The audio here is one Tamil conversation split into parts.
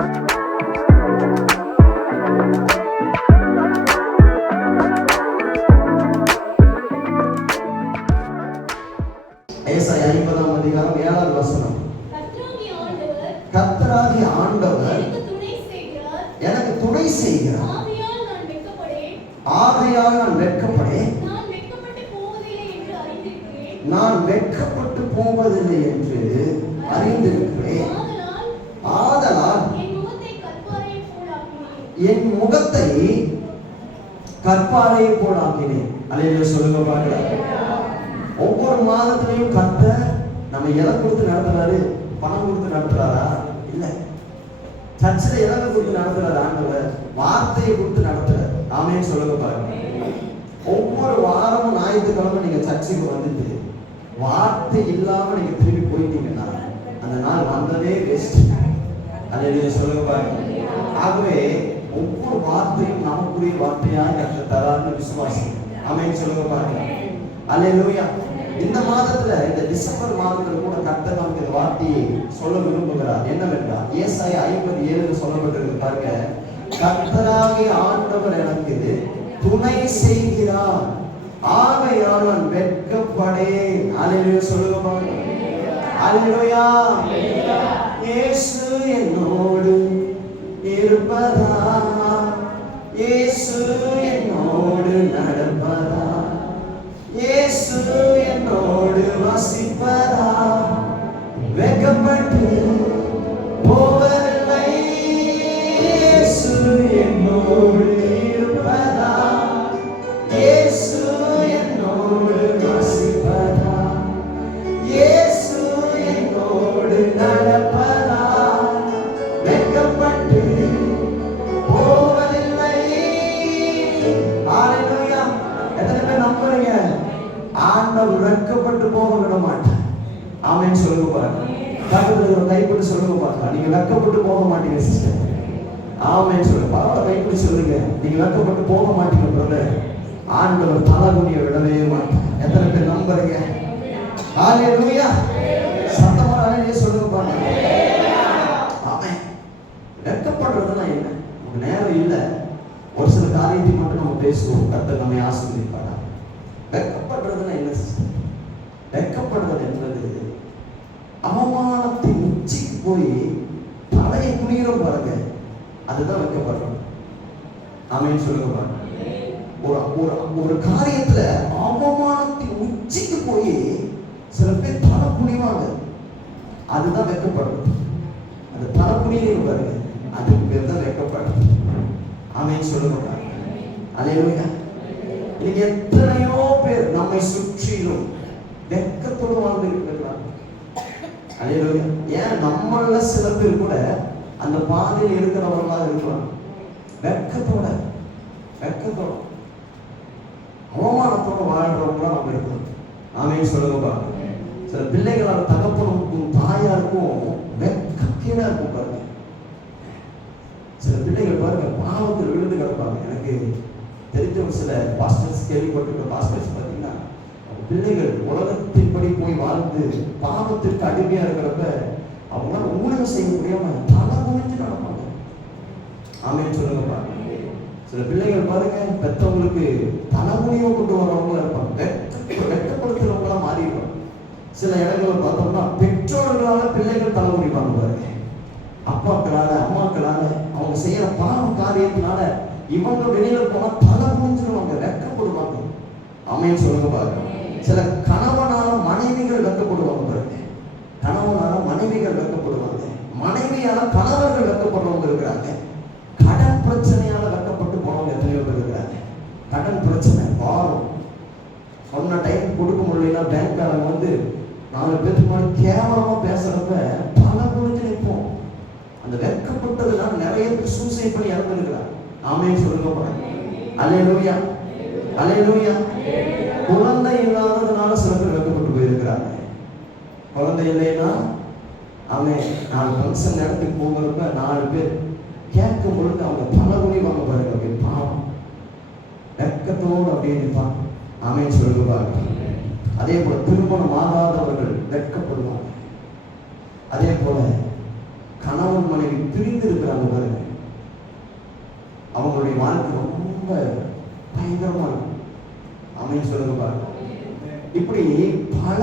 ஏசாயா 50ஆம் அதிகாரம் 7வது வசனம். கர்த்தராகிய ஆண்டவர் எனக்கு துணை செய்கிறார், ஆகையால் நான் வெட்கப்படேன், நான் வெட்கப்பட்டு போவதில்லை என்று அறிந்திருக்கிறேன். ஆதலால் என் முகத்தை கற்பாறையை போலாக்கினேன். அல்லேலூயா சொல்லுங்க பாருங்க. ஒவ்வொரு மாதத்திலையும் கர்த்தர் நம்ம எதை கொடுத்து நடத்துறாரு? பணம் கொடுத்து நடத்துறாரா? இல்ல. சர்ச்சில் எதை கொடுத்து நடத்துறாரு? ஆண்டவர் வார்த்தையை கொடுத்து நடத்துறாரு. ஆமென் சொல்லுங்க பாருங்க. ஒவ்வொரு வாரமும் ஞாயிற்றுக்கிழமை நீங்க சர்ச்சுக்கு வந்துட்டு வார்த்தை இல்லாம நீங்க திரும்பி போயிட்டீங்கன்னா அந்த நாள் வந்ததே வேஸ்ட். அல்லேலூயா சொல்லுங்க பாருங்க. ஆகவே ஒவ்வொரு வார்த்தையும் நமக்குரிய வார்த்தையாக கர்த்தர் தரார்னு விசுவாசம். ஆமென் சொல்லுங்க பாருங்க. அல்லேலூயா. இந்த மாதத்துல, இந்த டிசம்பர் மாதத்துல கூட கர்த்தர் நமக்கு இந்த வார்த்தையை சொல்ல விரும்புகிறார். என்னவென்றால் ஏசாயா 57 சொல்லப்பட்டிருக்கு பாருங்க. கர்த்தராகிய ஆண்டவர் எனக்கு துணை செய்கிறார், ஆகையால் நான் வெட்கப்படேன். அல்லேலூயா சொல்லுங்க பாருங்க. அல்லேலூயா. இயேசு என்னோடு இருப்பதா, இயேசு என்னோடு நடப்பதா, இயேசு என்னோடு வசிப்பதா, வெட்கப்பட்டு போவதில்லை, இயேசு என்னோடு இருப்பதா, இயேசு என்னோடு வசிப்பதா, இயேசு என்னோடு நடப்பதா, வெட்கப்பட்டு போவதில்லை. ஹalleluya. எத்தனை பேர் நம்புறீங்க? ஆண்டவர் வெட்கப்பட்டு போக விட மாட்டார். ஆமென் சொல்லுங்க பாருங்க. பக்கத்துல கைப்பட்டு சொல்லுங்க பாருங்க. நீங்க வெட்கப்பட்டு போக மாட்டீங்க சிஸ்டர். ஆமென் சொல்லுங்க. பரவாயில்ல, கைப்பட்டு சொல்லுங்க. நீங்க வெட்கப்பட்டு போக மாட்டீங்க பிரதர். ஆண்டவர் தலகுனியை விடவே மாட்டார். எத்தனை பேர் நம்புறீங்க? ஹalleluya. சத்தமா அல்லேலூயா சொல்லுங்க பாருங்க. ஆமென். வெட்கப்படுறதுனா என்ன? நமக்கு நேரம் இல்லை. ஒரு சில காரியத்தை மட்டும் நம்ம பேசுவோம். கர்த்தர் நம்மை ஆசீர்வதிப்பார். வெட்கப்படுறதுனா என்ன சிஸ்டர்? வெட்கப்படுறது என்பது அவமானத்தின் உச்சிக்கு போய் தலையை குனிகிறோம் பாருங்க, அதுதான் வெட்கப்படுறோம். ஆமென் சொல்லுங்க பாருங்க. ஒரு காரியத்துல அவமானத்தின் உச்சிக்கு போய் சில பேர் தலை குனிவாங்க, அதுதான் வெட்கப்படுறது. அந்த தலை குனிகிறீங்க பாருங்க, அதுக்கு பேர் தான் வெட்கப்படுறது. ஆமென் சொல்லுங்க பாருங்க. அல்லேலூயா. இன்னைக்கு எத்தனையோ பேர் நம்மை சுற்றிலும் வெட்கத்தோடு வாழ்ந்துருக்கிறாங்க. அல்லேலூயா. ஏன் நம்மள சில பேர் கூட அந்த பாதையில் இருக்கிறவர்களாக இருக்கலாம். வெட்கத்தோட அவமானத்தோட வாழ்றவங்களா நம்ம இருக்கணும். ஆமென் சொல்லுங்க. சில பிள்ளைகளால் தகப்பனுக்கும் தாயாருக்கும் வெட்கக்கீழா இருக்கும் பாருங்க. சில பிள்ளைகள் பாருங்க பாவத்தில் விழுந்து கிடப்பாங்க. எனக்கு தெரிஞ்ச ஒரு சில பாஸ்டர்ஸ் கேள்விப்பட்டிருக்க பாஸ்டர்ஸ் பார்த்தீங்கன்னா பிள்ளைகள் உலகத்தின்படி போய் வாழ்ந்து பாவத்திற்கு அடிமையா இருக்கிறப்ப அவங்களால ஊழியம் செய்ய முடியாம தலை குனிஞ்சு நடப்பாங்க. ஆமென் சொல்லுங்க பாருங்க. சில பிள்ளைகள் பாருங்க பெற்றவங்களுக்கு தலைமுடிவை கொண்டு வரவங்களா இருப்பாங்க, வெட்கப்படுத்துறவங்களா மாறிடுவாங்க. சில இடங்களை பார்த்தோம்னா பெற்றோர்களால பிள்ளைகள் தலைமுடிப்பாங்க பாருங்க. அப்பாக்களால அம்மாக்களால அவங்க செய்யற பாவ காரியத்தினால இவங்க வெளியில போனா தலை குனிஞ்சிருவாங்க, வெட்கப்படுவாங்க. ஆமென் சொல்லுங்க பாருங்க. சில கணவனால மனைவிகள் வெட்கப்படுவாங்க பாருங்க. கணவனால மனைவிகள் வெட்கப்படுவாங்க, மனைவியால கணவர்கள் வெட்கப்படுறவங்க இருக்கிறாங்க. கடன் பிரச்சனையால வெட்கப்பட்டு போனவங்க எத்தனையோ பேர் இருக்கிறாங்க. கடன் பிரச்சனை பாரம் சொன்ன டைம் கொடுக்க முடியலன்னா பேங்க்காரங்க வந்து 4 பேருக்கு முன்னாடி கேவலமா பேசுறப்ப தலை குனிஞ்சு நிற்போம். அந்த வெட்கப்பட்டதுனால நிறைய பேர் சூசைட் பண்ணி இறந்துருக்கிறாங்க. ஆமென் சொல்லுங்க பாருங்க. அல்லேலூயா. அல்லேலூயா. குழந்தை இல்லாததுனால சில பேர் வெட்கப்பட்டு போயிருக்கிறாங்க. குழந்தை இல்லைன்னா அவன் 4 ஃபங்க்ஷன் இடத்துக்கு போகிறப்ப 4 பேர் கேட்கும் பொழுது அவங்க தலை குனிவாங்க பாருங்க. அப்படி பாவம் வெட்கத்தோடு அப்படியே நிற்பாங்க. ஆமென் சொல்லுங்க பாருங்க. அதே போல திருமணம் ஆகாதவர்கள் வெட்கப்படுவாங்க. அதே போல கணவன் மனைவி பிரிந்து இருக்கிறாங்க பாருங்க, அவங்களுடைய வாழ்க்கை ரொம்ப பயங்கரமா இருக்கும். ஆமென் சொல்லுங்க பாருங்க. இப்படி பல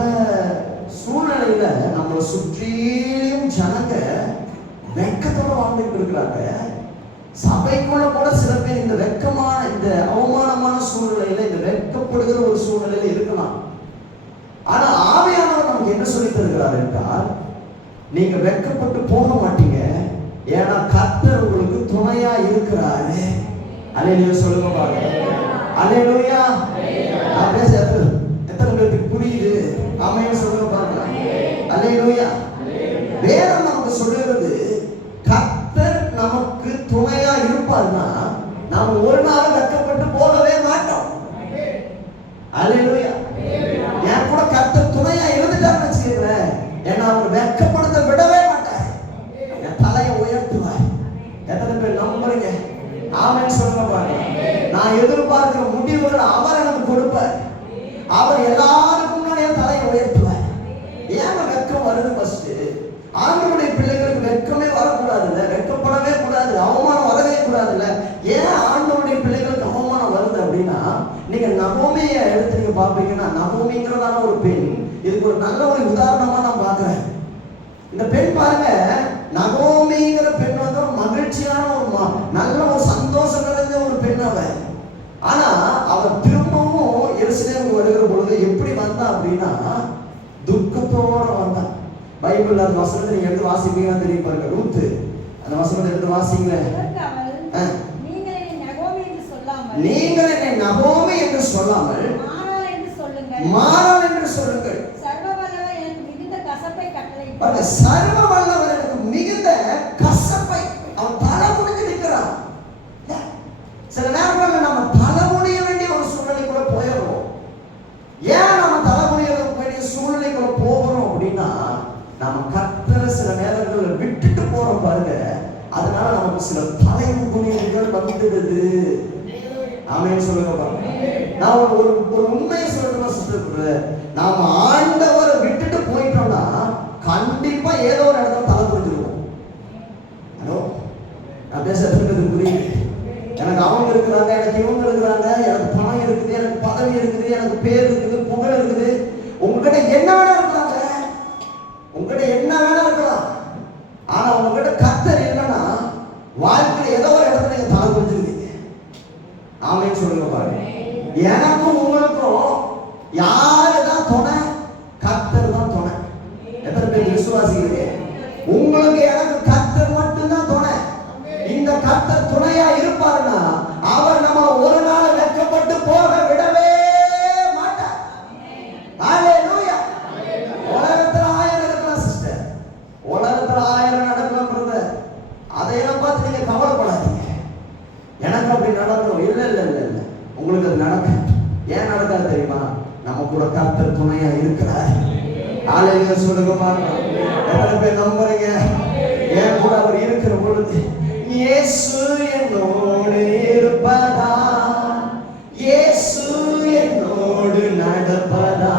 சூழ்நிலையில நம்மளை சுற்றியும் ஜனங்க வெட்கத்தோட வாழ்ந்துட்டு இருக்கிறாங்க. சபைக்குள்ள கூட சில பேர் இந்த வெட்கமான, இந்த அவமானமான சூழ்நிலையில, இந்த வெட்கப்படுகிற ஒரு சூழ்நிலையில இருக்கலாம். ஆனா ஆவியானவர் நமக்கு என்ன சொல்லி தருகிறார் என்றால், நீங்க வெட்கப்பட்டு போக மாட்டீங்க, ஏன்னா கர்த்தர் உங்களுக்கு துணையா இருக்கிறாரு. அல்லேலூயா சொல்லுங்க பாருங்க. அல்லேலூயா. நான் பேச எத்தனை பேருக்கு புரியுது? ஆமென் சொல்லுங்க பாருங்க. அல்லேலூயா. வேதம் நமக்கு சொல்லுகிறது, கர்த்தர் நமக்கு துணையா இருப்பார்னா நாம ஒரு நாள் வெட்கப்பட்டு போகவே மாட்டோம். அல்லேலூயா. என் கூட கர்த்தர் துணையா இருந்துட்டாருன்னு வச்சுக்கிறேன், ஏன்னா அவர் வெட்கப்படுத்த விடவே மாட்டார், என் தலையை உயர்த்துவார். எத்தனை பேர் நம்புறீங்க? ஆமென் சொல்லுங்க பாருங்க. நான் எதிர்பார்க்கிற முடிவுகளை அவர் எனக்கு கொடுப்பார். அவர் எல்லாருக்கும் முன்னாடி என் தலையை உயர்த்துவார். ஏன் வெட்கம் வருது? ஃபர்ஸ்ட் ஆண்டவருடைய பிள்ளைகளுக்கு வெட்கமே வரக்கூடாதுல்ல, வெட்கப்படவே கூடாது, அவமானம் வரவே கூடாதுல்ல. ஏன் ஆண்டவருடைய பிள்ளைகளுக்கு அவமானம் வருது அப்படின்னா, நீங்க நகோமியை எடுத்து நீங்க பாப்பீங்கன்னா, நகோமிங்கிறதான ஒரு பெண், இதுக்கு ஒரு நல்ல ஒரு உதாரணமா நான் பாக்குறேன். இந்த பெண் பாருங்க, நகோமிங்கிற பெண் வந்து ஒரு மகிழ்ச்சியான ஒரு நல்ல ஒரு சந்தோஷம் நிறைஞ்ச ஒரு பெண் அவ. ஆனா அவர் திரும்பவும் எருசலேமுக்கு வருகிற பொழுது எப்படி வந்தா அப்படின்னா, துக்கத்தோட வந்தான். பைபிள் அந்த வசனத்தை நீங்க எடுத்து வாசிப்பீங்கன்னா தெரியும் பாருங்க. ரூத் அந்த வசனத்தை எடுத்து வாசிங்களேன். நீங்கள் என்னை நகோமி என்று சொல்லாமல் மாறாள் என்று சொல்லுங்கள். சர்வ வல்லவர் எனக்கு மிகுந்த கசப்பை, அவன் தலை முடிஞ்சு நிற்கிறான். சில நேரங்களில் நம்ம தலை முடிய வேண்டிய ஒரு சூழ்நிலைக்குள்ள போயிடுறோம். ஏன் நம்ம தலை முடிய வேண்டிய சூழ்நிலைக்குள்ள போகிறோம் அப்படின்னா, நம்ம கர்த்தரை சில நேரங்களில் விட்டுட்டு போறோம் பாருங்க. அதனால நமக்கு சில தலை குனிவுகள் வந்துடுது. ஆமென் சொல்லுங்க பாருங்க. நான் ஒரு உண்மையை சொல்றேன் சிஸ்டர், நாம ஆண்டவரை விட்டுட்டு போயிட்டோம்னா கண்டிப்பா ஏதோ ஒரு இடத்துல தலை குனிஞ்சிருவோம். ஹலோ, நான் பேசுறது புரியுது? எனக்கு அவங்க இருக்கிறாங்க, எனக்கு இவங்க இருக்கிறாங்க, எனக்கு பணம் இருக்குது, எனக்கு பதவி இருக்குது, எனக்கு பேர் இருக்குது, புகழ் இருக்குது. உங்ககிட்ட என்ன வேணா இருக்கலாங்க, உங்ககிட்ட என்ன வேணா இருக்கலாம். ஆனா உங்ககிட்ட கர்த்தர் இல்லைன்னா வாழ்க்கையில ஏதோ ஒரு இடத்துல நீங்க தலை குனிஞ்சிருக்கீங்க. ஆமென் சொல்லுங்க பாருங்க. எனக்கும் உங்களுக்கும் யாருதான் துணை? கர்த்தர் தான் துணை. எத்தனை பேர் விசுவாசிக்கிறீங்க? உங்களுக்கு எனக்கு கர்த்தர் மட்டும்தான் துணை. இந்த கர்த்தர் துணையா இருப்பாருன்னா அவர் நம்ம ஒரு நாள் வெட்கப்பட்டு போக விடவே மாட்டார். ஹalleluya. உலகத்துல 1000 நடக்கலாம் சிஸ்டர், உலகத்துல 1000 நடக்கலாம் பிரதர், அதையெல்லாம் பார்த்து நீங்க கவலைப்படாதீங்க. எனக்கு அப்படி நடக்கும். இல்ல இல்ல இல்ல இல்ல, உங்களுக்கு அது நடக்கும். ஏன் நடக்காது தெரியுமா? நம்ம கூட கர்த்தர் துணையா இருக்கிறார். ஹalleluya சொல்லுங்க பாருங்க. எத்தனை பேர் நம்புறீங்க? ஏன் கூட அவர் இருக்கிற பொழுது இயேசு என்னோடு இருப்பதா, இயேசு என்னோடு நடப்பதா,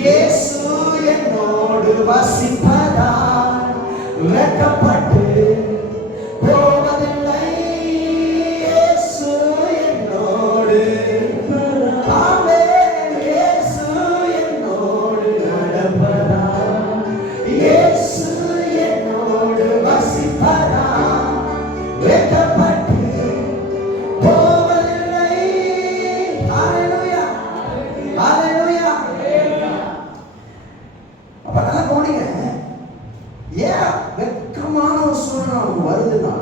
இயேசு என்னோடு வசிப்பதா, வெட்கப்பட்டு போவதில்லை, இயேசு என்னோடு, இயேசு என்னோடு நடப்பதா, இயேசு என்னோடு வசிப்பதா, வெட்கப்பட்டு போவதில்லை. ஹalleluya, ஹalleluya. அப்ப நல்லா கவனிங்க. ஏன் வெட்கமான ஒரு சூழ்நிலை நமக்கு வருதுன்னா,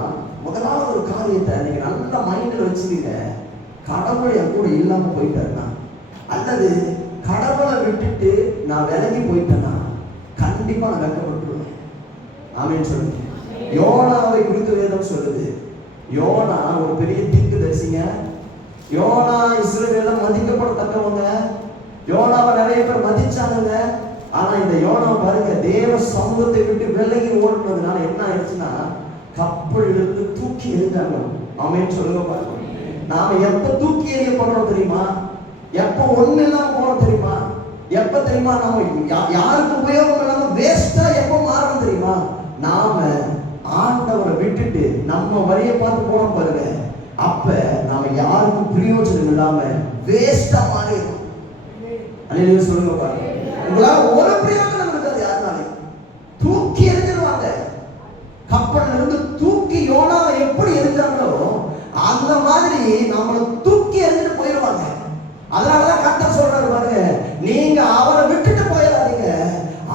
முதலாவது ஒரு காரியத்தை நீங்க நல்ல மைண்ட்ல வச்சுக்கீங்க. கடவுள் என் கூட இல்லாம போயிட்டாருன்னா, அல்லது கடவுளை விட்டுட்டு நான் விலகி போயிட்டேன்னா கண்டிப்பா நான் வெட்கப்பட்டுருவேன். ஆமென் சொல்லுங்க. யோனாவை குறித்து வேதம் சொல்லுது. யோனா ஒரு பெரிய தீர்க்கதரிசிங்க. யோனா இஸ்ரவேல்ல மதிக்கப்படத்தக்கவங்க. யோனாவை நிறைய பேர் மதிச்சாங்க. ஆனா இந்த யோனா பாருங்க, தேவ சமூகத்தை விட்டு விலகி ஓடுனதுனால என்ன ஆயிடுச்சுன்னா, கப்பல்ல இருந்து தூக்கி எறிஞ்சாங்க. ஆமென் சொல்லுங்க பாருங்க. நாம எப்ப தூக்கி எறியப்படுறோம் தெரியுமா? எப்ப ஒண்ணு இல்லாம போறோம் தெரியுமா? எப்ப தெரியுமா? நம்ம யாருக்கு உபயோகம் இல்லாம வேஸ்டா எப்ப மாறணும் தெரியுமா? நாம ஆண்டவர் விட்டுட்டு நம்ம வழியை பார்த்து போனோம் பாருங்க, அப்ப நாம யாருக்கும் பிரயோஜனம் இல்லாம வேஸ்டா மாறிடும். அல்லேலூயா சொல்லுங்க பாருங்க. உங்களால ஒரு பிரயோஜனம் இருக்காது. யாருனாலும் தூக்கி எறிஞ்சிருவாங்க. கப்பல்ல இருந்து தூக்கி யோனாவை எப்படி எறிஞ்சாங்களோ அந்த மாதிரி நம்மளை தூக்கி எறிஞ்சிட்டு போயிடுவாங்க. அதனாலதான் கர்த்தர் சொல்றாரு பாருங்க, நீங்க அவரை விட்டுட்டு போயிடாதீங்க.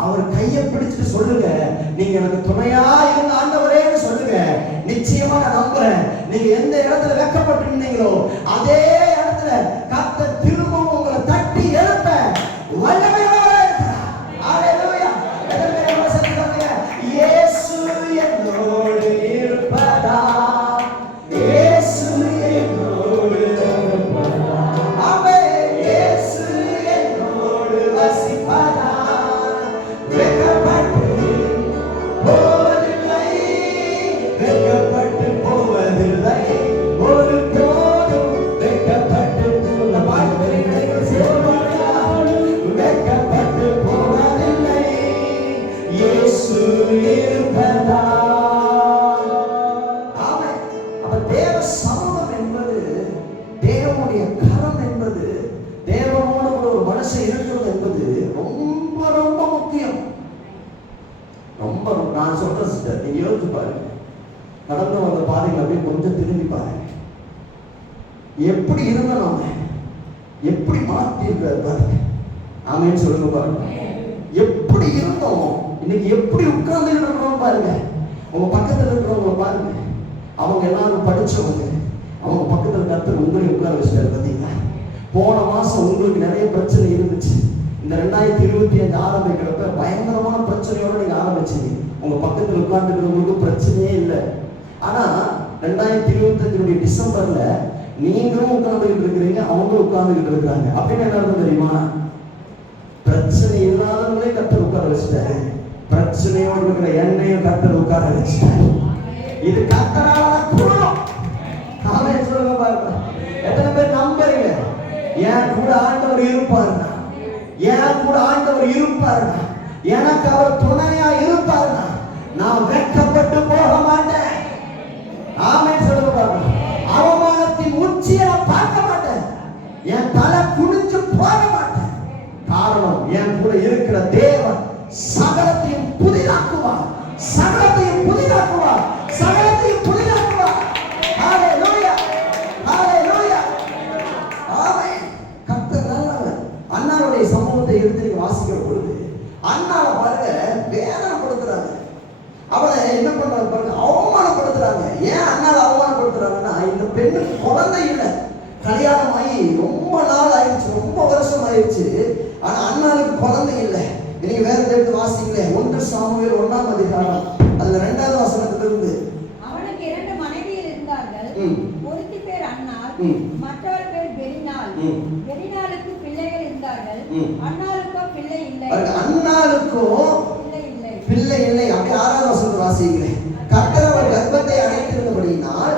அவர் கையை பிடிச்சிட்டு சொல்லுங்க, நீங்க எனக்கு துணையா இருந்த ஆண்டவரேன்னு சொல்லுங்க. நிச்சயமா நான் நம்புறேன், நீங்க எந்த இடத்துல வெட்கப்பட்டு இருந்தீங்களோ அதே இடத்துல கர்த்தர் திரும்பவும் உங்களை தட்டி எழுப்ப வல்லமையோட இருக்கிறார். ஹல்லேலூயா. எல்லாரும் வசனம் சொல்லுங்க, இயேசு என்னோடு இருப்பதா, இயேசு என்னோடு இருப்பதா, ஆமென். இயேசு என்னோடு வசிப்பதா, வெட்கப்பட்டு போவதில்லை, வெட்கப்பட்டு போவதில்லை, ஒரு போதும் வெட்கப்பட்டு இந்த பாட்டு வரிகளை சேர்வாயா, வெட்கப்பட்டு போவதில்லை, இயேசு இருப்பதா. ஆமென். அப்ப தேவ சமூகம் என்பது, தேவனுடைய கரம் என்பது, தேவனோடு ஒரு மனுஷன் இருக்கிறது என்பது ரொம்ப ரொம்ப முக்கியம். ரொம்ப நான் சொல்றேன் சிஸ்டர், நீங்க யோசிச்சு பாருங்க. கடந்து வந்த பாதைகள் அப்படியே கொஞ்சம் திரும்பி பாருங்க. எப்படி இருந்த நாம எப்படி மாற்றி இருக்கிறார் பாருங்க. ஆமென்னு சொல்லுங்க பாருங்க. எப்படி இருந்தோம் இன்னைக்கு எப்படி உட்கார்ந்து இருக்கிறோம் பாருங்க. உங்க பக்கத்துல இருக்கிறவங்க பாருங்க, அவங்க எல்லாரும் படிச்சவங்க. அவங்க பக்கத்துல கர்த்தர் உங்களை உட்கார வச்சுட்டாரு. பார்த்தீங்களா, போன மாசம் உங்களுக்கு நிறைய பிரச்சனை இருந்துச்சு. இந்த 2025 ஆரம்பிக்கிறப்ப பயங்கரமான பிரச்சனையோட நீங்க ஆரம்பிச்சீங்க. உங்க பக்கத்துல உட்கார்ந்துக்கிறவங்களுக்கு பிரச்சனையே இல்லை. ஆனா 2025 டிசம்பர்ல நீங்களும் உட்கார்ந்துகிட்டு இருக்கிறீங்க, அவங்களும் உட்கார்ந்துகிட்டு இருக்கிறாங்க. அப்படின்னு என்ன அர்த்தம் தெரியுமா? பிரச்சனை இல்லாதவங்களே கர்த்தர் உட்கார வச்சுட்டாரு. பிரச்சனையோடு இருக்கிற என்னையும் கர்த்தர் உட்கார வச்சுட்டாரு. இது கர்த்தரால கூடும். ஆமென் சொல்லுங்க பாருங்க. எத்தனை பேர் நம்புறீங்க? என் கூட ஆண்டவர் இருப்பாருன்னா, என் கூட ஆண்டவர் இருப்பாருன்னா, எனக்கு அவர் துணையா இருப்பாருன்னா நான் வெட்கப்பட்டு போக மாட்டேன். ஆமென் சொல்லுங்க பாருங்க. அவமானத்தின் உச்சியை நான் பார்க்க மாட்டேன். என் தலை குனிஞ்சு போக மாட்டேன். காரணம், என் கூட இருக்கிற தேவன் சகலத்தையும் புதிதாக்குவார், சகலத்தையும் புதிதாக்குவார், சகலத்தையும் புதிதாக்குவார். ஹல்லேலூயா, ஹல்லேலூயா. ஆமென். கர்த்தர் நல்லவர். அண்ணாவுடைய சம்பவத்தை எடுத்து நீங்க வாசிக்கிற பொழுது அண்ணாவை பாருங்க வேதனைப்படுத்துறாங்க. அவளை என்ன பண்றாங்க பாருங்க, அவமானப்படுத்துறாங்க. ஏன் அண்ணாவை அவமானப்படுத்துறாங்கன்னா, இந்த பெண்ணுக்கு குழந்தை இல்லை, கல்யாணம் ஆகி ரொம்ப நாள் ஆயிடுச்சு, ரொம்ப வருஷம் ஆயிடுச்சு. ஆனா அண்ணாவுக்கு குழந்தை இல்லை. நீங்க வேற எடுத்து வாசிக்கல, 1 சாமுவேல் 1ஆம் அதிகாரம் அதுல 2வது வசனத்திலிருந்து, அவனுக்கு 2 மனைவியர் இருந்தார்கள். ஒருத்தி பேர் அன்னாள், மற்றவர் பேர் பெரினாள். பெரினாளுக்கு பிள்ளைகள் இருந்தார்கள். அன்னாளுக்கோ பிள்ளை இல்லை. அன்னாளுக்கோ பிள்ளை இல்லை. அப்படி 6வது வசனத்தை வாசிக்கிறேன். கர்த்தர் அவள் கர்ப்பத்தை அடைத்திருந்தபடியினால்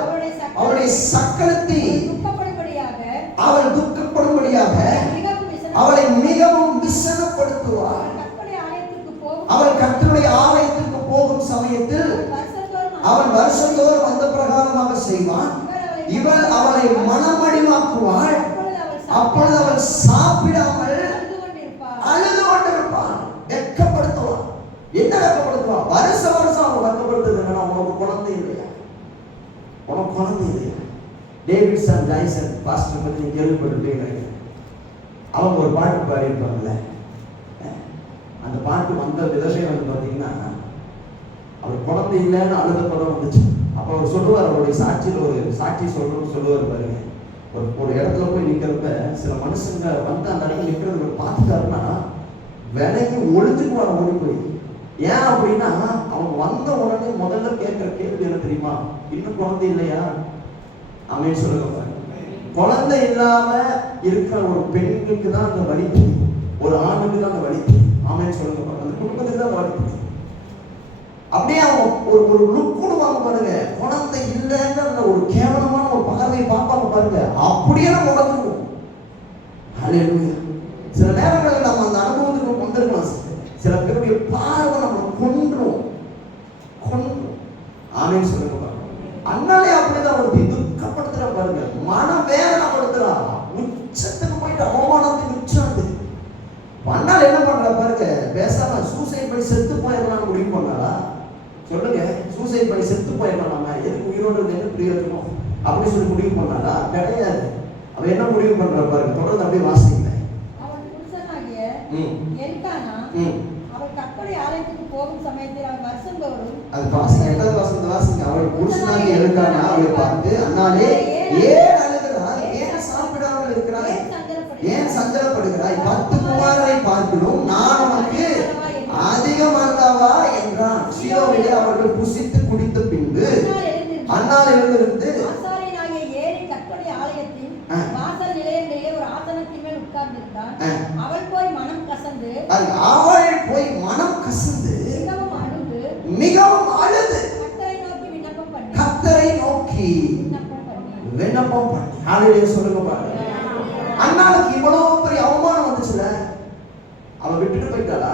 அவளுடைய சக்கரத்தை அவள் துக்கப்படும்படியாக அவளை மிகவும் விசனப்படுத்துவார். அவள் கர்த்தருடைய ஆலயத்திற்கு போகும் சமயத்தில் அவன் வருஷந்தோறும் அந்த பிரகாரமாக செய்வான். இவள் அவளை மனமடிவாக்குவாள். அப்பொழுது அவள் சாப்பிடாமல் அழுது கொண்டிருப்பாள். வெட்கப்படுத்துவாள். என்ன வெட்கப்படுத்துவாள்? வருஷம் அவன் வெட்கப்படுத்துறது. உனக்கு குழந்தை இல்லையா? உனக்கு குழந்தை இல்லையா? டேவிட்சன் ஜாய்சன் பாஸ்டர் பற்றி கேள்விப்பட்டிருப்பீங்க. அவங்க ஒரு பாட்டு பாடியிருப்பாங்கல்ல, அந்த பாட்டு வந்த விதமே வந்து பார்த்தீங்கன்னா, அவர் குழந்தை இல்லைன்னு அழுத படம் வந்துச்சு. அப்போ அவர் சொல்லுவார், அவருடைய சாட்சியில் ஒரு சாட்சி சொல்லுவார் பாருங்க. ஒரு இடத்துல போய் நிற்கிறப்ப சில மனுஷங்க வந்து அந்த இடத்துல நிற்கிறது பார்த்துட்டாருன்னா விலைக்கு ஒழிஞ்சுக்குவார் ஓடி போய். ஏன் அப்படின்னா, அவங்க வந்த உடனே முதல்ல கேட்கிற கேள்வி என்ன தெரியுமா? இன்னும் குழந்தை இல்லையா? அமே சொல்லுங்க. குழந்தை இல்லாம இருக்கிற ஒரு பெண்ணுக்கு தான் அந்த வலி தெரியும், ஒரு ஆணுக்கு தான் அந்த வலி தெரியும். ஆமே சொல்லுங்க. அந்த குடும்பத்துக்கு தான் வலி தெரியும். அப்படியே அவங்க ஒரு லுக் கொடுவாங்க பாருங்க. குழந்தை இல்லைன்னு ஒரு கேவலமான ஒரு பார்வையை பார்ப்பாங்க பாருங்க. அப்படியே நம்ம உடஞ்சிருவோம். ஹல்லேலூயா. சில நேரங்களில் நம்ம அந்த அனுபவத்துக்கு வந்திருக்கலாம். சில பேருடைய பார்வை நம்ம கொன்றும். ஆமென் சொல்லுங்க. அண்ணாலே அப்படிதான் ஒரு துக்கப்படுத்துற பாருங்க, மனம் வேதனைப்படுத்துறா, உச்சத்துக்கு போயிட்டு அவமானத்துக்கு உச்சம். அண்ணால் என்ன பண்ற பாருங்க, பேசாம சூசைட் பண்ணி செத்து போயிடலாம்னு முடிவு பண்ணாரா? சொல்லுங்க, சூசைட் பண்ணி செத்து போயிடலாம், நம்ம எதுக்கு உயிரோடு என்ன பிரயோஜனம் அப்படி சொல்லி முடிவு பண்ணாரா? கிடையாது. அவன் என்ன முடிவு பண்ற பாருங்க, தொடர்ந்து அப்படியே வாசிக்கல. அவன் புருஷனாகிய எல்கானா அவள் கர்த்தருடைய ஆலயத்துக்கு போகும் சமயத்தில் அவன் வருஷந்தோறும், அது வாசிங்க, எட்டாவது வசனத்தை வாசிங்க. அவள் புருஷனாகிய எல்கானா அவளை பார்த்து, அண்ணாலே ஏன் அழுகிறாய், ஏன் சாப்பிடாமல் இருக்கிறாய், ஏன் சஞ்சலப்படுகிறாய், 10 குமாரரை பார்க்கணும், நான் உனக்கு அதிகமானவா என்றான். சீயோவிலே அவர்கள் புசித்து குடித்த பின்பு அண்ணால் எழுந்திருந்து ஆசாரியனாகிய ஏரி கர்த்தருடைய ஆலயத்தின் வாசல் நிலையங்களிலே ஒரு ஆசனத்தின் மேல் உட்கார்ந்திருந்தான். அவள் போய் மனம் கசந்து மிகவும் அழுது கர்த்தரை நோக்கி விண்ணப்பம் பண்ணி. ஹல்லேலூயா சொல்லுங்க பாருங்க. அண்ணாளுக்கு இவ்வளவு பெரிய அவமானம் வந்துச்சுல, அவ விட்டுட்டு போயிட்டாளா?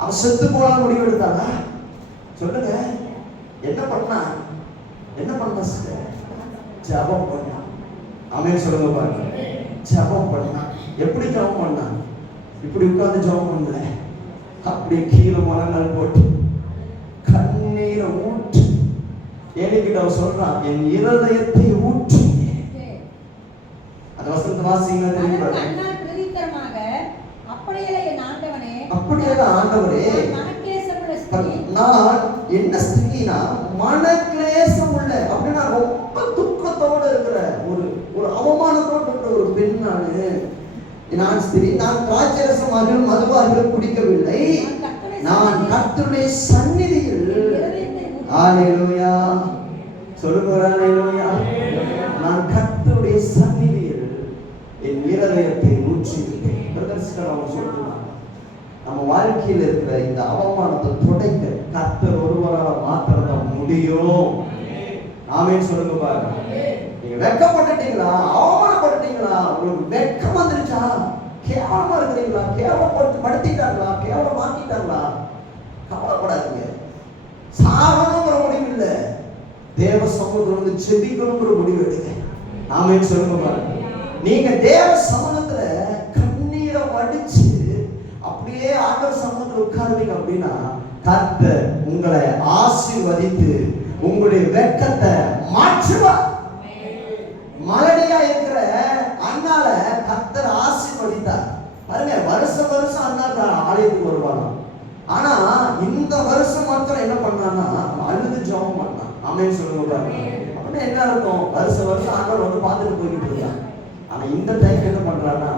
அவ செத்து போலாம் முடிவு எடுத்தாளா? சொல்லுங்க, என்ன பண்ணா? என்ன பண்ணா? ஜெபம் பண்ணா. ஆமென் சொல்லுங்க பாருங்க. ஜெபம் பண்ணா. எப்படி ஜெபம் பண்ணா? இப்படி உட்கார்ந்து ஜெபம் பண்ணல, அப்படி கீழே மரங்கள் போட்டு கண்ணீரை ஊற்றி ஏனிக்கிட்ட அவ சொல்றான், என் இருதயத்தை ஊற்றி. அந்த வசனத்தை வாசிங்க. அப்படியே ஆண்டவரே, நான் என்ன ஸ்திரீனா மனக்லேசம் உள்ள, அப்படின்னா ரொம்ப துக்கத்தோட இருக்கிற ஒரு அவமானத்தோட இருக்கிற ஒரு பெண் நானு. நான் ஸ்திரீ, நான் திராட்சரசமாகிலும் மதுவாகிலும் குடிக்கவில்லை, நான் கர்த்தருடைய சந்நிதியில். ஹல்லேலூயா சொல்லுங்க, ஹல்லேலூயா. நான் கர்த்தருடைய சந்நிதியில் என் இருதயத்தை ஊற்றிவிட்டேன். அவங்க சொல்றாங்க, நம்ம வாழ்க்கையில் இருக்கிற இந்த அவமானத்தை துடைக்க கர்த்தர் ஒருவரால் மாத்திரம் முடியும். ஆமென் சொல்லுங்க பாருங்க. நீங்க வெட்கப்பட்டுட்டீங்களா, அவமானப்பட்டுட்டீங்களா, உங்களுக்கு வெட்கம் வந்துருச்சா, கேவலமா இருக்கிறீங்களா, கேவலப்படுத்திட்டாங்களா, கேவலமாக்கிட்டாங்களா, கவலைப்படாதீங்க. சாகணுங்கிற முடிவு இல்லை, தேவ சமூகத்துல வந்து செபிக்கணுங்கிற முடிவு எடுங்க. ஆமென் சொல்லுங்க பாருங்க. நீங்க தேவ சமூகத்துல கண்ணீரை வடிச்சு அப்படியே ஆண்டவர் சமூகத்துல உட்கார்ந்தீங்க அப்படின்னா கர்த்தர் உங்களை ஆசீர்வதித்து உங்களுடைய வெட்கத்தை மாற்றுவார். மலடியா இருக்கிற அண்ணால கர்த்தர் ஆசீர்வதித்தார் பாருங்க. வருஷம் வருஷம் அண்ணா ஆலயத்துக்கு வருவாங்க. ஆனா இந்த வருஷம் மாத்திரம் என்ன பண்ணான்னா அழுது ஜெபம் பண்ணான். ஆமென் சொல்லுங்க பாருங்க. அப்படின்னா என்ன இருக்கும், வருஷம் வருஷம் ஆண்டவர் வந்து பார்த்துட்டு போய்கிட்டு இருக்காங்க. ஆனா இந்த டைம் என்ன பண்றான்னா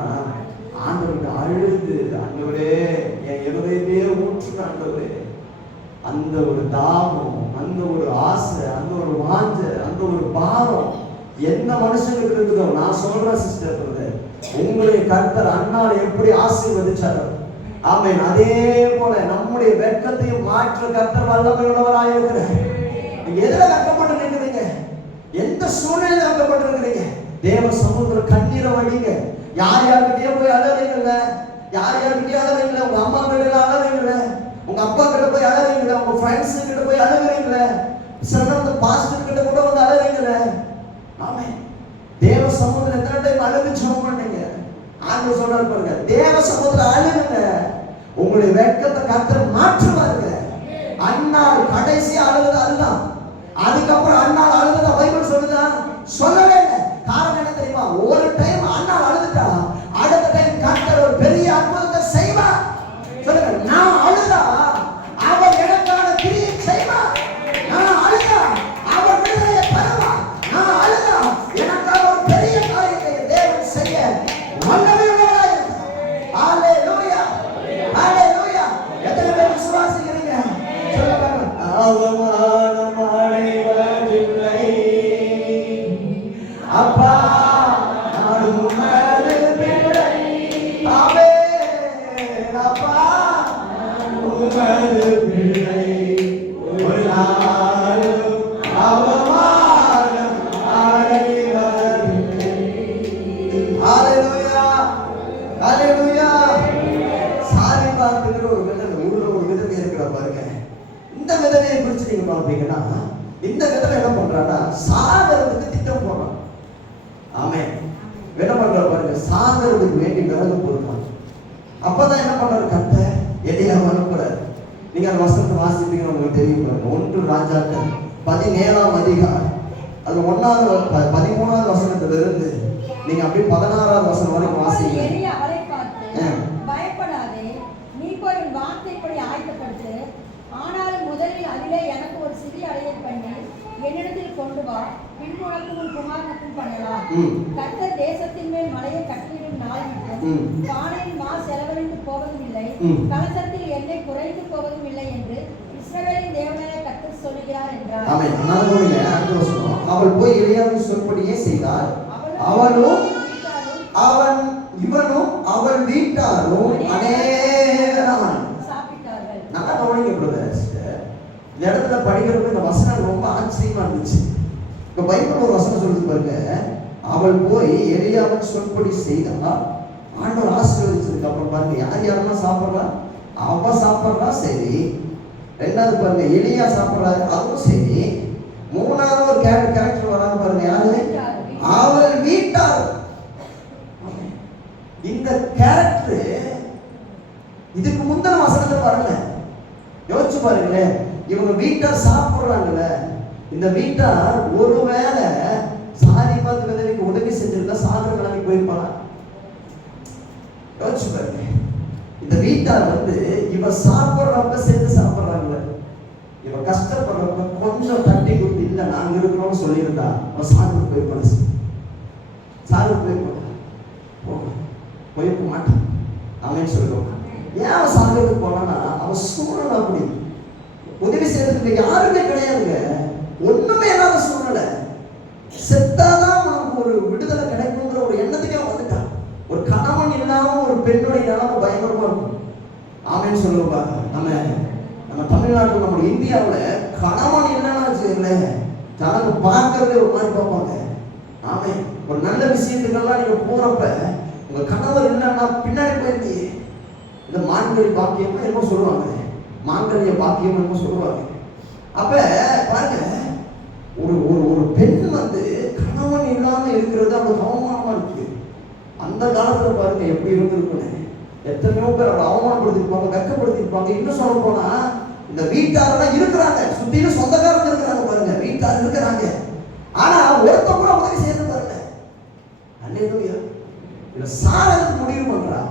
ஆண்டவருக்கு அழுது, ஆண்டவரே என் இருதயத்தையே ஊற்றுன ஆண்டவரே. அந்த ஒரு தாகம், அந்த ஒரு ஆசை, அந்த ஒரு வாஞ்ச, அந்த ஒரு பாரம் என்ன மனுஷனுக்கு இருக்குதோ, நான் சொல்றேன் சிஸ்டர், உங்களுடைய கர்த்தர் அண்ணால் எப்படி ஆசீர்வதிச்சாரோ, ஆமென், அதே போல நம்முடைய வெட்கத்தையும் மாற்ற கர்த்தர் வல்லமை உள்ளவராக இருக்கிறார். நீங்க எதுல வெட்கப்பட்டு நிற்கிறீங்க, எந்த சூழ்நிலையில வெட்கப்பட்டு இருக்கிறீங்க, தேவ சமூகத்துல கண்ணீரை வடிங்க. யார் யார்கிட்டயே போய் அழறீங்கல்ல, யார் யார்கிட்டயே அழறீங்கள, உங்க அம்மா கிட்ட அழறீங்கள, உங்க அப்பா கிட்ட போய் அழறீங்கள, உங்க ஃப்ரெண்ட்ஸ் கிட்ட போய் அழறீங்கள, சில பாஸ்டர் கிட்ட கூட வந்து அழறீங்கள. ஆமென். தேவ சமூகத்துல எத்தனை டைம் அழுது ஜெபம் பண்ணீங்க? ஆண்டவர் சொல்றாரு பாருங்க, தேவ சமூகத்துல அழுகுங்க, உங்களுடைய வெட்கத்தை கர்த்தர் மாற்றுவாருங்க. அண்ணாள் கடைசி அழுது அதுதான். அதுக்கப்புறம் அண்ணாள் அழுத பைபிள் சொல்லுதா? சொல்லவே இல்லை. காரணம் என்ன தெரியுமா? ஒரு டைம் அண்ணாள் அழுதுட்டா அடுத்த டைம் கர்த்தர் ஒரு பெரிய அற்புதத்தை செய்வார். சொல்லுங்க, நான் அழுதா அவர் எனக்கான கிரியை செய்வார். நான் அழுதா அவர் விடுதலையை தருவார். நான் அழுதா எனக்கான ஒரு பெரிய காரியத்தை தேவன் செய்ய வல்லமை உள்ளவராய் இருக்கிறார். ஹல்லேலூயா, ஹல்லேலூயா. எத்தனை பேர் விசுவாசிக்கிறீங்க? சொல்லுங்க. அவமானம் அடைவதில்லை அப்பா, நான் உமது பிள்ளை. ஆமென் அப்பா, உமது பிள்ளை. ஒரு நாளும் அவமானம் அடைவதில்லை. ஹல்லேலூயா, ஹல்லேலூயா. சாரி பார்த்துக்கிற ஒரு விதவை, ஊர்ல ஒரு விதவை இருக்கிற பாருங்க. இந்த விதவையை குறித்து நீங்க பார்ப்பீங்கன்னா இந்த விதத்துல என்ன பண்றான்னா சாகிறதுக்கு திட்டம் போடுறான். ஆமென். என்ன பண்றாரு பாருங்க, சாகிறதுக்கு வேண்டி விறகு பொறுப்பான். அப்பதான் என்ன பண்றாரு, கட்ட எதையாவது அனுப்புறாரு. நீங்க அந்த வசனத்தை வாசிப்பீங்க, உங்களுக்கு தெரியும் பாருங்க. 1 ராஜாக்கள் 17ஆம் அதிகாரம் அது 13ஆவது வசனத்திலிருந்து நீங்க அப்படியே 16ஆவது வசனம் வரைக்கும் வாசிங்க. எலியா அவரை பார்த்து, பயப்படாதே, நீ போய் உன் வார்த்தைப்படி ஆயத்தப்படுத்து. ஆனாலும் முதலில் அதிலே எனக்கு ஒரு சிறிய அடையை பண்ணி என்னிடத்தில் கொண்டு வா, பின் உனக்கும் உன் குமாரனுக்கும் பண்ணலாம். கர்த்தர் தேசத்தின் மேல் மலையை கட்டிடும் நாள் மட்டும் பானையில் மா செலவழிந்து போவதும் இல்லை, கலசத்தில் எண்ணெய் குறைந்து போவதும் இல்லை என்று இஸ்ரவேலின் தேவனாய கர்த்தர் சொல்கிறார் என்றார். ஆமென். அடுத்த வசனம், அவள் போய் எலியாவின் சொற்படியே செய்தாள். அவளும் இவனும் அவள் வீட்டாரும் அநேக நாள் சாப்பிட்டார்கள். நல்லா கவனிங்க பிரதர். இந்த இடத்துல படிக்கிறப்ப இந்த வசனம் ரொம்ப ஆச்சரியமா இருந்துச்சு. இந்த பைபிள் ஒரு வசனம் சொல்லுது பாருங்க, அவள் போய் எலியாவின் சொற்படி செய்தா, ஆண்டவர் ஆசீர்வதிச்சதுக்கு அப்புறம் பாருங்க யார் யாரெல்லாம் சாப்பிட்றா, அவ சாப்பிட்றா சரி. ரெண்டாவது பாருங்க எலியா சாப்பிட்றாரு, அதுவும் சரி. மூணாவது ஒரு கேரக்டர் வராங்க பாருங்க, யாரு, அவள் வீட்டார். இந்த கேரக்டர் இதுக்கு முந்தின வசனத்துல பாருங்க, யோசிச்சு பாருங்களேன். இவங்க வீட்டார் சாப்பிடுறாங்கல்ல, இந்த வீட்டார் ஒருவேளை சாரிபாத் விதவைக்கு உதவி செஞ்சிருந்தா சாகர நிலைமைக்கு போயிருப்பாங்க. யோசிச்சு பாருங்க. இந்த வீட்டார் இவ சாப்பிடுறப்ப சேர்ந்து சாப்பிடுறாங்கல்ல, இவ கஷ்டப்படுறப்ப கொஞ்சம் தட்டி கொடுத்து இல்ல நாங்க இருக்கிறோம்னு சொல்லியிருந்தா அவன் சாகருக்கு போயிருப்பாங்க. சாகருக்கு போயிருக்க மாட்டான். அவன் சொல்லுவான். ஏன் அவன் சாகருக்கு போனான்னா அவன் சூழ்நிலை அப்படி, உதவி செய்யறதுக்கு யாருமே கிடையாதுங்க, ஒண்ணுமே இல்லாத சூழ்நிலை. செத்தாதான் அவனுக்கு ஒரு விடுதலை கிடைக்குங்கிற ஒரு எண்ணத்துக்கே வந்துட்டான். ஒரு கணவன் இல்லாம ஒரு பெண்ணுடைய நிலைமை பயங்கரமா இருக்கும். ஆமென் சொல்லுவாங்க. நம்ம தமிழ்நாட்டில் நம்முடைய இந்தியாவில் கணவன் இல்லைன்னா ஜனங்க பார்க்கறதே ஒரு மாதிரி பார்ப்பாங்க. ஆமென். ஒரு நல்ல விஷயத்துக்கெல்லாம் நீங்க போறப்ப உங்க கணவர் இல்லைன்னா பின்னாடி போயிருந்தீங்க. இந்த மாங்கல்ய பாக்கியம் என்னமோ சொல்லுவாங்க, மாங்கல்ய பாக்கியம் என்னமோ சொல்லுவாங்க. அப்ப பாருங்க, ஒரு ஒரு பெண் கணவன் இல்லாம இருக்கிறது அவங்களுக்கு அவமானமா இருக்கு. அந்த காலத்துல பாருங்க எப்படி இருந்திருக்குன்னு. எத்தனையோ பேர் அவளை அவமானப்படுத்திருப்பாங்க, வெக்கப்படுத்திருப்பாங்க. இன்னும் சொல்ல போனா இந்த வீட்டாரெல்லாம் இருக்கிறாங்க, சுத்திலும் சொந்தக்காரங்க இருக்கிறாங்க பாருங்க, வீட்டார் இருக்கிறாங்க. ஆனா ஒருத்த கூட உதவி செய்யறது பாருங்க. அல்லேலூயா. இத சாரத்துக்கு முடிவு பண்றா.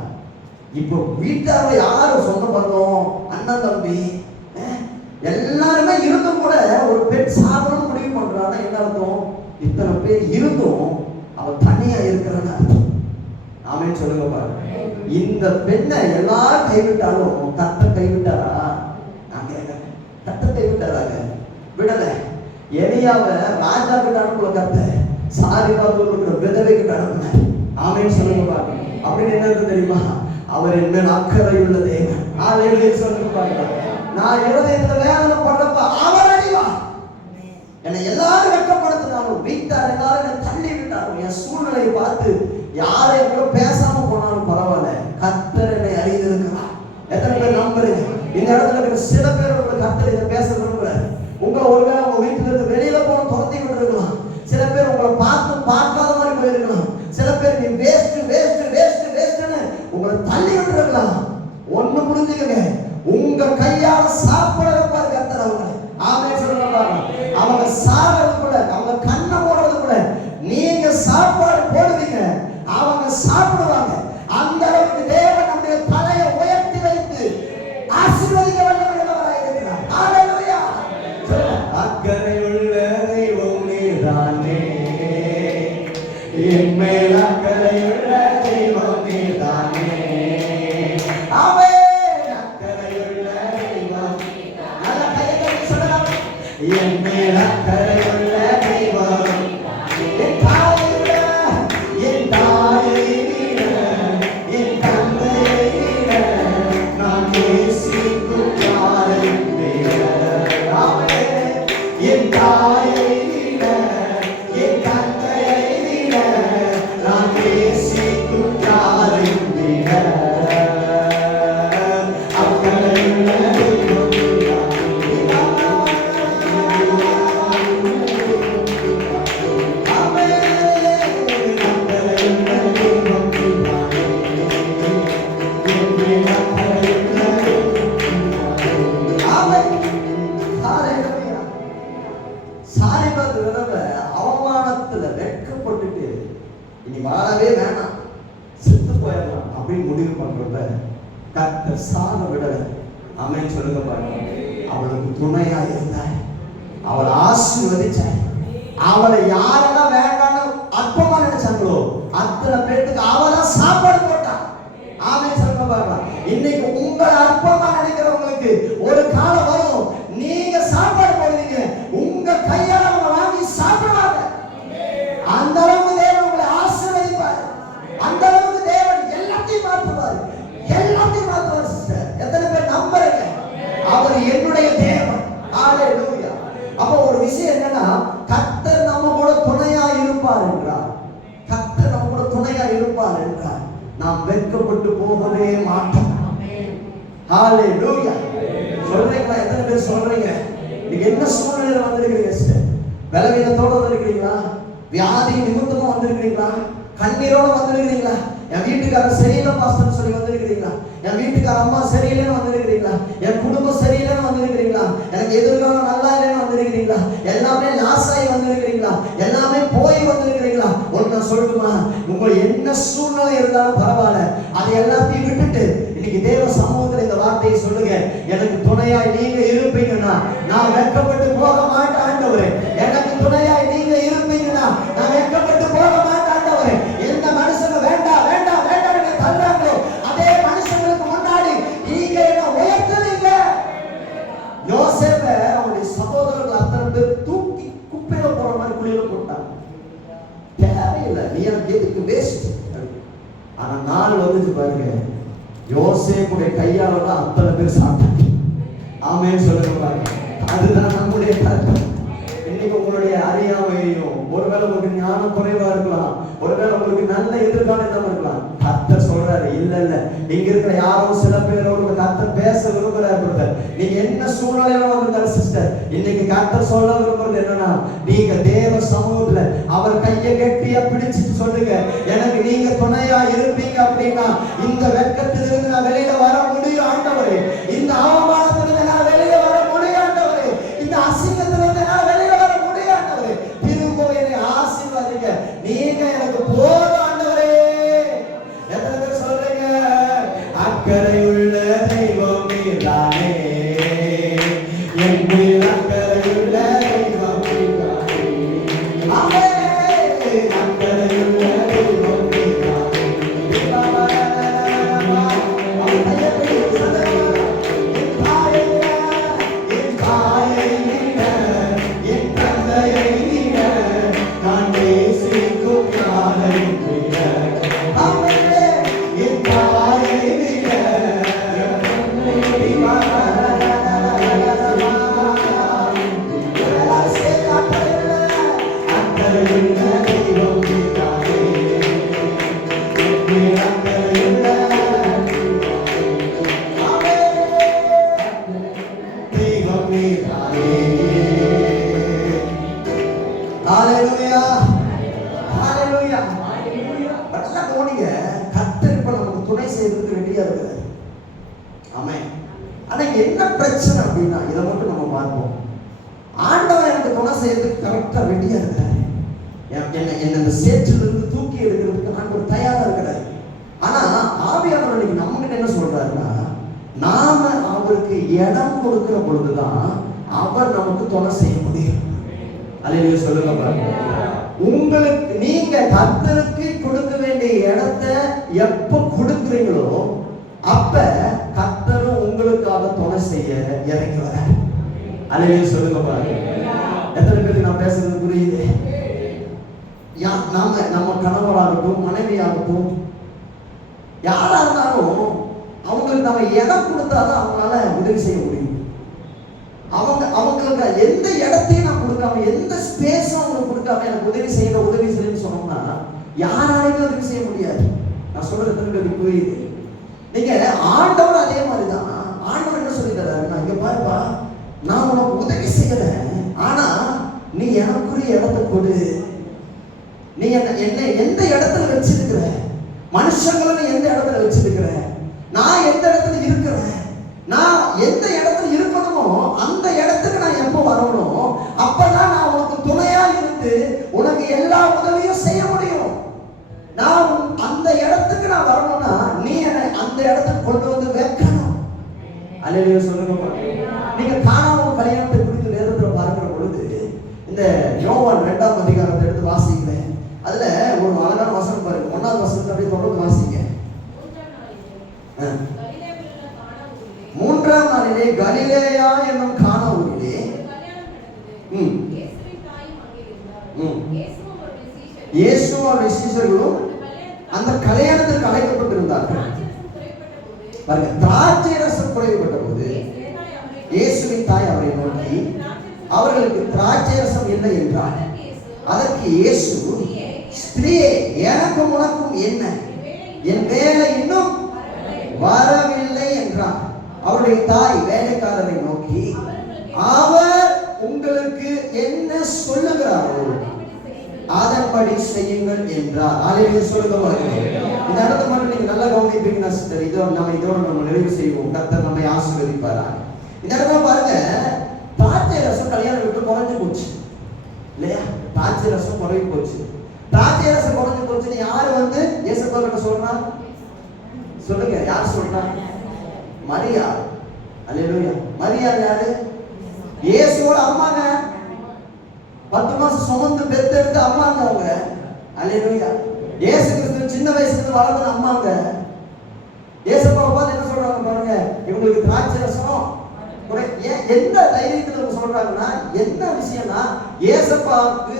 இப்போ வீட்டார யாரும் சொந்த பந்தம், அண்ணன் தம்பி எல்லாருமே இருந்தும் கூட ஒரு பெண் சாப்பிடணும்னு முடிவு பண்றான்னா என்ன அர்த்தம்? இத்தனை பேர் இருந்தும் அவன் தனியா இருக்கிறான்னு அர்த்தம். ஆமென் சொல்லுங்க பாருங்க. இந்த பெண்ணை எல்லாரும் கைவிட்டாலும் தட்டை கைவிட்டாரா? தட்டை கைவிட்டாராங்க, விடல. எலியாவை ராஜா கிட்ட அனுப்பல, கத்த சாரிபாத் இருக்கிற விதவை கிட்ட அனுப்பினார். ஆமென் சொல்லுங்க பாருங்க. அப்படின்னு என்ன தெரியுமா? அவர் என் மேல் அக்கறை உள்ள தேவன். சொல்லுங்க பாருங்க. நான் இருதயத்துல வேதனை பண்றப்ப அவர் அடிவா. என்னை எல்லாரும் வெட்கப்படுத்தினாலும், வீட்டார் எல்லாரும் என்னை தள்ளி விட்டாலும், என் சூழ்நிலையை பார்த்து யாரையும் கூட பேசாம போனாலும் பரவாயில்ல, கர்த்தர் என்னை அறிந்திருக்கிறார். எத்தனை பேர் நம்புறீங்க? இந்த இடத்துல இருக்கிற சில பேர் உங்களுக்கு கர்த்தர் இதை பேச விரும்புறாரு. உங்களை ஒருவேளை உங்க வீட்டுல இருந்து வெளியில போன துரத்தி விட்டு இருக்கலாம். சில பேர் உங்களை பார்க்காத மாதிரி போயிருக்கலாம். சில பேர் நீ வேஸ்ட் வேஸ்ட் வேஸ்ட் வேஸ்ட்னு உங்களை தள்ளி விட்டு இருக்கலாம். ஒண்ணு புரிஞ்சுக்கங்க, உங்க கையால சாப்பிட வைப்பாரு கர்த்தர் அவங்களை. ஆமென் சொல்லுங்க பாருங்க. அவங்க சாப்பிடுறது கூட, அவங்க கண்ணை போடுறது கூட நீங்க சாப்பாடு போடுவீங்க, அவங்க சாப்பிடுவாங்க. அந்த அளவுக்கு தேவன் நம்முடைய தலையை உயர்த்தி வைத்து ஆசீர்வதிக்க வல்லவராய் இருக்கிறார். ஹalleluya. அக்கறையுள்ள தெய்வம் நீதானே, என் மேல் அக்கறையுள்ள தெய்வம் நீதானே. ஆமென். அக்கறையுள்ள தெய்வம் நீதானே. நல்ல கையை தட்டி சொல்லலாம். என் மேல் அக்கறையுள்ள தெய்வம் தடவை அவமானத்துல வெட்கப்பட்டுட்டு இனி வாழவே வேணாம், செத்து போயிடலாம் அப்படின்னு முடிவு பண்றத கர்த்தர் சாக விடல. ஆமென் சொல்லுங்க பாருங்க. அவளுக்கு துணையா இருந்தார், அவளை ஆசீர்வதிச்சார். அவளை யாரெல்லாம் வேண்டாம்னு அற்பமா நினைச்சாங்களோ அத்தனை பேருக்கு அவளா சாப்பாடு போட்டான். ஆமென் சொல்லுங்க பாருங்க. இன்னைக்கு உங்களை அற்பமா நினைக்கிறவங்களுக்கு ஒரு காலம் வரும், நீங்க சாப்பாடு போடுவீங்க, உங்க கையால அவங்க வாங்கி சாப்பிடுவாங்க. அந்த அளவுக்கு தேவன் உங்களை ஆசீர்வதிப்பார், அந்த அளவுக்கு தேவன் எல்லாத்தையும் மாற்றுவார், எல்லாத்தையும் மாற்றுவார். சிஸ்டர், எத்தனை பேர் நம்புறீங்க? அவர் என்னுடைய தேவன். ஹalleluya. அப்ப ஒரு விஷயம் என்னன்னா, கர்த்தர் நம்ம கூட துணையா இருப்பார் என்றார், கர்த்தர் நம்ம கூட துணையா இருப்பார் என்றார் நாம் வெட்கப்பட்டு போகவே மாட்டோம். ஹalleluya. சொல்றீங்களா? எத்தனை பேர் சொல்றீங்க? நீங்க என்ன சூழ்நிலையில வந்திருக்கீங்க சிஸ்டர்? பலவீனத்தோட வந்திருக்கீங்களா? வியாதி நிமித்தமா வந்திருக்கீங்களா? கண்ணீரோட வந்திருக்கீங்களா? என் வீட்டுக்காரர் சரியில்லை பாஸ்டர் சொல்லி வந்திருக்கிறீங்களா? என் வீட்டுக்கார அம்மா சரியில்லைன்னு வந்திருக்கிறீங்களா? என் குடும்பம் சரியில்லைன்னு வந்திருக்கிறீங்களா? எனக்கு எதிர்காலம் நல்லா இல்லைன்னு வந்திருக்கிறீங்களா? எல்லாமே லாஸ் ஆகி வந்திருக்கிறீங்களா? எல்லாமே போய் வந்திருக்கிறீங்களா? ஒன்னு சொல்லணுமா, உங்க என்ன சூழ்நிலை இருந்தாலும் பரவாயில்ல, அதை எல்லாத்தையும் விட்டுட்டு இன்னைக்கு தேவ சமூகத்தில் இந்த வார்த்தையை சொல்லுங்க. எனக்கு துணையாய் நீங்க இருப்பீங்கன்னா நான் வெட்கப்பட்டு போக மாட்டேன் ஆண்டவரே. எனக்கு துணையாய் நீங்க இருப்பீங்கன்னா நான் வெட்கப்பட்டு போக மாட்டேன் ஆண்டவரே. எந்த மனுஷங்க வேண்டாம் வேண்டாம் வேண்டாம் தள்ளாங்களோ அதே மனுஷங்களுக்கு முன்னாடி நீங்க என்ன உயர்த்துவீங்க. யோசேப்பை அவனுடைய சகோதரர்கள் அத்தனை பேர் தூக்கி குப்பையில போற மாதிரி குழியில போட்டாங்க. தேவையில்லை, நீ எனக்கு எதுக்கு வேஸ்ட். ஆனா நாள் வந்துச்சு பாருங்க, யோசேப்புடைய கையால தான் அத்தனை பேர் சாப்பிட்டாங்க. ஆமென் சொல்லுங்க பாருங்க. அதுதான் நம்முடைய கருத்து. இன்னைக்கு உங்களுடைய அறியாமையும், ஒருவேளை உங்களுக்கு ஞான குறைவா இருக்கலாம், ஒருவேளை உங்களுக்கு நல்ல எதிர்காலம் இல்லாம இருக்கலாம். கர்த்தர் சொல்றாரு, இல்ல இல்ல, இங்க இருக்கிற யாரோ சில பேரோட கர்த்தர் பேச விரும்புறாரு. நீங்க என்ன சூழ்நிலையில வந்திருந்தாலும் சிஸ்டர், இன்னைக்கு கர்த்தர் சொல்ல விரும்புறது என்னன்னா, நீங்க தேவ சமூகத்துல அவர் கையை கட்டியா பிடிச்சிட்டு சொல்லுங்க, எனக்கு நீங்க துணையா இருப்பீங்க அப்படின்னா இந்த வெட்கத்திலிருந்து நான் வெளியில வர முடியும் ஆண்டவரே, இந்த அவமானத்திலிருந்து நான் வெளியில வர முடியும் ஆண்டவரே, இந்த அசிங்கத்திலிருந்து நான் வெளியில வர முடியும் ஆண்டவரே. திரும்ப என்னை ஆசீர்வதிங்க, நீங்க எனக்கு போதும் ஆண்டவரே. எத்தனை பேர் சொல்றீங்க? அக்கறையுள்ள தெய்வம் நீதானே, என் அக்கறையுள்ள தெய்வம் நீதானே. ஆமென். அக்கறையுள்ள தெய்வம் நீதானே. என் தாயை விட, என் தந்தையை விட நான் நேசிக்கும் யாரை விட. ஆமென். என் தாயை விட, அக்கறையுள்ள தெய்வம் நீதானே, என் அக்கறையுள்ள தெய்வம் நீதானே. ஹalleluya, ஹalleluya. நல்லா கவனிங்க, கர்த்தர் இப்ப நமக்கு துணை செய்யறதுக்கு ரெடியா இருக்கிறார். ஆமென். ஆனா என்ன பிரச்சனை அப்படின்னா, இதை மட்டும் நம்ம பார்ப்போம். ஆண்டவர் எனக்கு துணை செய்யறதுக்கு கரெக்டா ரெடியா இருக்கிறார். என்ன இந்த சேற்றிலிருந்து தூக்கி எடுக்கிறதுக்கு ஆண்டவர் தயாரா இருக்கிறார். ஆனா ஆவியானவர் இன்னைக்கு நம்ம கிட்ட என்ன சொல்றாருன்னா, நாம அவருக்கு இடம் கொடுக்கிற பொழுதுதான் அவர் நமக்கு துணை செய்ய முடியும். அல்லேலூயா சொல்லுங்க பாருங்க. உங்களுக்கு நீங்க கர்த்தருக்கு கொடுக்க வேண்டிய இடத்தை எப்ப கொடுக்குறீங்களோ அப்ப கர்த்தரும் உங்களுக்காக துணை செய்ய இறங்கி வர. அல்லேலூயா சொல்லுங்க பாருங்க. எத்தனை பேருக்கு நான் பேசுறது புரியுது? நம்ம கணவராகட்டும், மனைவியாகட்டும், யாரா இருந்தாலும் அவங்களுக்கு நம்ம இடம் கொடுத்தாதான் அவங்களால உதவி செய்ய முடியும். அவங்களுக்கு எந்த இடத்தையும் நான் கொடுக்காம, எந்த ஸ்பேஸும் அவங்களுக்கு கொடுக்காம எனக்கு உதவி செய்யணும்னு சொன்னோம்னா யாராலையும் உதவி செய்ய முடியாது. நான் சொல்றது எத்தனை பேருக்கு புரியுது? நீங்க ஆண்டவர் அதே மாதிரிதான். ஆண்டவர் என்ன சொல்லி தர்றாரு, நான் இங்க பாருப்பா, நான் உனக்கு உதவி செய்யறேன், ஆனா நீ எனக்குரிய இடத்தை கொடு. நீ என்ன எந்த இடத்துல வச்சிருக்கிற, மனுஷங்களை எந்த இடத்துல வச்சிருக்கிற, நான் எந்த இடத்துல இருக்கிறேன், நான் எந்த இடத்துல இருக்கணுமோ அந்த இடத்துக்கு நான் எப்போ வரணும், அப்பதான் நான் உனக்கு துணையா உதவியும் செய்ய முடியும். நான் அந்த இடத்துக்கு நான் வரணும்னா நீ என்னை அந்த இடத்துக்கு கொண்டு வந்து வைக்கணும். அல்லேலூயா சொல்லுங்க. நீங்க காணாமல் கல்யாணத்தை குறித்து வேதத்துல பார்க்கிற பொழுது இந்த யோவான் 2ஆம் அதிகாரத்தை எடுத்து வாசிக்கிறேன். அதுல ஒரு அழகான வசனம் பாருங்க. 1வது வசனத்தை அப்படியே தொடர்ந்து வாசிங்க. 3ஆம் நாளிலே கலிலேயா என்னும் கானா ஊரிலே இயேசுவும் அவருடைய சீஷர்களும் அந்த கல்யாணத்திற்கு அழைக்கப்பட்டிருந்தார்கள். பாருங்க, திராட்சை ரசம் குறைவுபட்ட போது இயேசுவின் தாய் அவரை நோக்கி அவர்களுக்கு திராட்சை ரசம் இல்லை என்றார். அதற்கு இயேசு, ஸ்திரீயே, எனக்கும் உனக்கும் என்ன? என் வேலை இன்னும் வரவில்லை என்றார். அவருடைய தாய் வேலைக்காரரை நோக்கி, அவர் உங்களுக்கு என்ன சொல்லுகிறாரோ அதன்படி செய்யுங்கள் என்றார். அல்லேலூயா சொல்லுங்க. இந்த இடத்துல மட்டும் நீங்க நல்லா கவனிப்பீங்கன்னா சிஸ்டர், இதோட நம்ம நிறைவு செய்வோம். கர்த்தர் நம்மை ஆசீர்வதிப்பாரா. இந்த இடத்துல பாருங்க, திராட்சை ரசம் கல்யாணம் விட்டு குறைஞ்சு போச்சு இல்லையா? திராட்சை ரசம் குறைஞ்சு போச்சு. திராட்சை ரசம் குறைஞ்சு போச்சுன்னு யாரு வந்து இயேசுப்பா கிட்ட சொல்றா? சொல்லுங்க, யார் சொல்றா? மரியா. அல்லேலூயா. மரியா யாரு? இயேசுவோட அம்மாங்க. 10 மாசம் சுமந்து பெத்தெடுத்த அம்மாங்க அவங்க. அல்லேலூயா. இயேசு கிறிஸ்து சின்ன வயசுல இருந்து வளர்ந்த அம்மாங்க. இயேசுப்பா பார்த்து என்ன சொல்றாங்க பாருங்க, இவங்களுக்கு திராட்சை ரசம் எந்த தைரியத்துல சொல்றாங்கன்னா, என்ன விஷயம்னா இயேசுப்பாவுக்கு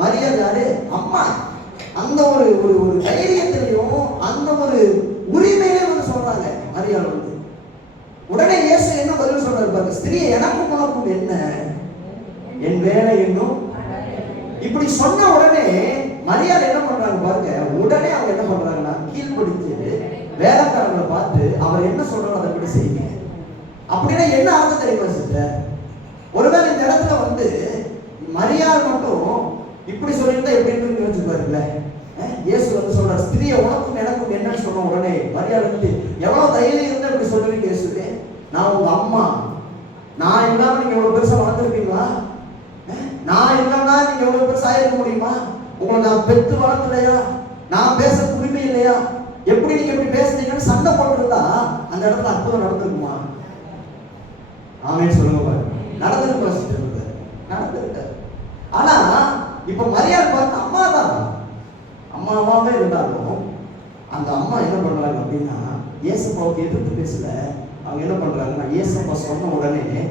மரியா யாரு? அம்மா. அந்த ஒரு ஒரு தைரியத்திலையும் அந்த ஒரு உரிமையிலே வந்து சொல்றாங்க மரியா வந்து. உடனே இயேசு என்ன பதில் சொல்றாரு பாருங்க, ஸ்திரீ, எனக்கும் உனக்கும் என்ன? என் வேலை இன்னும். இப்படி சொன்ன உடனே மரியாதை என்ன பண்றாங்க பாருங்க. உடனே அவங்க என்ன பண்றாங்கன்னா, கீழ்படிச்சு வேலைக்காரங்களை பார்த்து அவர் என்ன சொல்றாரோ அதை கூட செய்யுங்க. அப்படின்னா என்ன அர்த்தம் தெரியுமா சிஸ்டர்? ஒருவேளை இந்த இடத்துல வந்து மரியாதை மட்டும் இப்படி சொல்லியிருந்தா எப்படி இருக்குன்னு யோசிச்சு பாருங்களேன். இயேசு வந்து சொல்றாரு, ஸ்திரீயை உனக்கும் எனக்கும் என்னன்னு சொன்ன உடனே மரியாதை வந்து எவ்வளவு தைரியம் இருந்தா இப்படி சொல்லுவீங்க இயேசுவே? நான் உங்க அம்மா, நான் இல்லாம நீங்க எவ்வளவு பெருசா வளர்ந்துருப்பீங்களா? நான் இல்லைன்னா நீங்க எவ்வளவு பெருசா இருக்க முடியுமா? உங்களை நான் பெற்று வளர்க்கலையா? நான் பேச உரிமை இல்லையா? எப்படி நீங்க எப்படி பேசுறீங்கன்னு சண்டை போட்டுருந்தா அந்த இடத்துல அற்புதம் நடந்திருக்குமா? ஆமென் சொல்லுங்க பாருங்க. நடந்திருக்கு, நடந்திருக்கு. ஆனா இப்ப மரியாதை பார்த்து அம்மா தான், அம்மாவே இருந்தாலும் அந்த அம்மா என்ன பண்றாங்க அப்படின்னா, இயேசுப்பாவுக்கு எதிர்த்து பேசல. அவங்க என்ன பண்றாங்கன்னா, இயேசுப்பா சொன்ன உடனே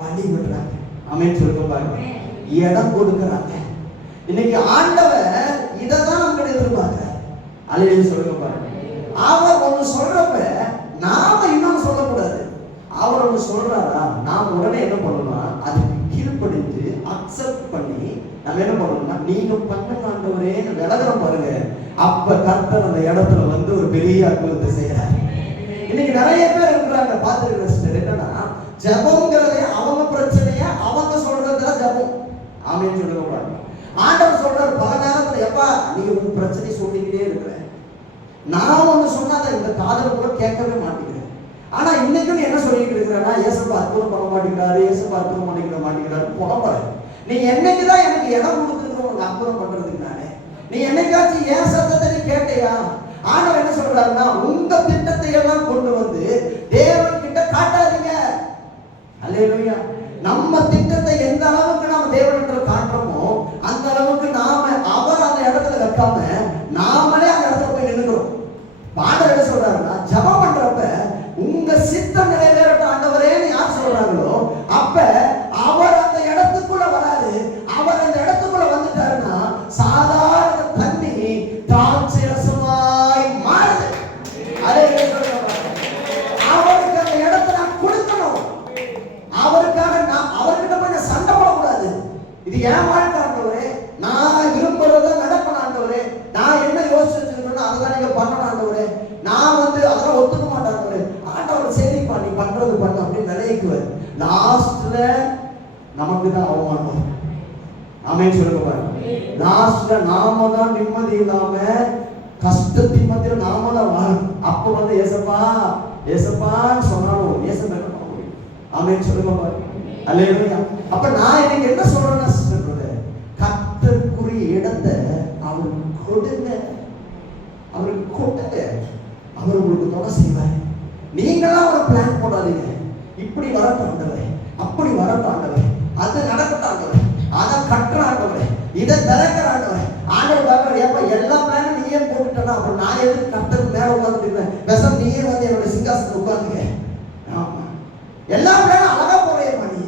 வழி விடுறாங்க. ஆமென் சொல்லுங்க பாருங்க. இடம் கொடுக்குறாங்க. இன்னைக்கு ஆண்டவர் இதைதான் நம்ம எதிர்பார்க்கிறார். அல்லேலூயா சொல்லுங்க பாருங்க. அவர் ஒண்ணு சொல்றப்ப நாம இன்னொன்னு சொல்லக்கூடாது. அவர் ஒண்ணு சொல்றாரா, நாம உடனே என்ன பண்ணணும், அதுக்கு கீழ்ப்படிந்து அக்செப்ட் பண்ணி நம்ம என்ன பண்ணணும்னா, நீங்க பண்ணுங்க ஆண்டவரேன்னு விலகிறோம் பாருங்க. அப்ப கர்த்தர் அந்த இடத்துல வந்து ஒரு பெரிய அற்புதத்தை செய்யறாரு. இன்னைக்கு நிறைய பேர் இருக்கிறாங்க பாத்துருக்க சிஸ்டர். என்னன்னா, ஜெபம்ங்கிறதே அவங்க பிரச்சனைய அவங்க சொல்றதுல ஜெபம். ஆமென் சொல்லுங்க பாருங்க. ஆண்டவர் சொல்றாரு பல நேரத்துல, எப்பா நீ உங்க பிரச்சனை சொல்லிக்கிட்டே இருக்கிற, நான் ஒண்ணு சொன்னா இந்த காதல கூட கேட்கவே மாட்டேங்கிறேன். ஆனா இன்னைக்கும் என்ன சொல்லிட்டு இருக்கிறேன்னா, இயேசுப்பா அற்புதம் பண்ண மாட்டேங்கிறாரு, இயேசுப்பா அற்புதம் பண்ணிக்கிற மாட்டேங்கிறாரு புலம்புற. நீ என்னைக்குதான் எனக்கு இடம் கொடுத்துருக்க உனக்கு அற்புதம் பண்றதுக்கு? நானே நீ என்னைக்காச்சும் ஏன் சத்தத்தை நீ கேட்டையா? ஆண்டவர் என்ன சொல்றாருன்னா, உங்க திட்டத்தை எல்லாம் கொண்டு வந்து தேவன் கிட்ட காட்டாதீங்க. அல்லேலூயா. நம்ம திட்டத்தை எந்த அளவுக்கு நாம தேவனிடத்துல காட்டுறோமோ அந்த அளவுக்கு நாம அவர் அந்த இடத்துல வைக்காம நாமளே அந்த இடத்துல போய் நின்னுக்கிறோம். ஆண்டவர் என்ன சொல்றாருன்னா, ஜெபம் பண்றப்ப உங்க சித்தம் நிறைவேறட்டும் ஆண்டவரேன்னு யார் சொல்றாங்களோ அப்ப அவர் அந்த இடத்துக்குள்ள வராரு. அவர் அந்த இடத்துக்குள்ள வந்துட்டாருன்னா சாதாரண தண்ணி திராட்சை ரசமாய் மாறுது. அவருக்கு அந்த இடத்தை நான் கொடுக்கணும். அவருக்காக நான் அவர்கிட்ட போய் சண்டை போடக்கூடாது. இது ஏன் வாழ்க்கை ஆண்டவரே, நான் விரும்புறத நடக்கணும் ஆண்டவரே, நான் என்ன யோசிச்சு வச்சிருக்கேன்னா அதை நீங்க பண்ணணும் ஆண்டவரே, நான் வந்து அதெல்லாம் ஒத்துக்க மாட்டேன் ஆண்டவரே. ஆண்டவர் சரிப்பா நீ பண்றது பண்ண அப்படின்னு நினைக்குவார். லாஸ்ட்ல நமக்கு தான் அவமானம். ஆமென் சொல்லுங்க பாருங்க. லாஸ்ட்ல நாம தான் நிம்மதி இல்லாம கஷ்டத்தின் மத்தியில நாம தான் வாழணும். அப்ப வந்து ஏசப்பா ஏசப்பான்னு சொன்னாலும் ஏசப்பா என்ன பண்ண முடியும்? ஆமென் சொல்லுங்க பாருங்க. அல்லேலூயா. அப்ப நான் இன்னைக்கு என்ன சொல்றேன்னா சிஸ்டர், கர்த்தருக்குரிய இடத்தை கவலைப்படாதீங்க, இப்படி வரட்டும் ஆண்டவரே, அப்படி வரட்டும் ஆண்டவரே, அது நடக்கட்டும் ஆண்டவரே, அதை கட்டுற ஆண்டவரே, இதை திறக்கிற ஆண்டவரே. ஆண்டவர் பார்க்கற ஏப்பா எல்லா பிளானும் நீயே போட்டுட்டா அப்புறம் நான் எதுக்கு கர்த்தர் மேல உட்கார்ந்துட்டு விஷம் நீயே வந்து என்னோட சிங்காசனத்துல உட்கார்ந்துக்க. ஆமா, எல்லா பிளானும் அழகா போறேம்மா நீ.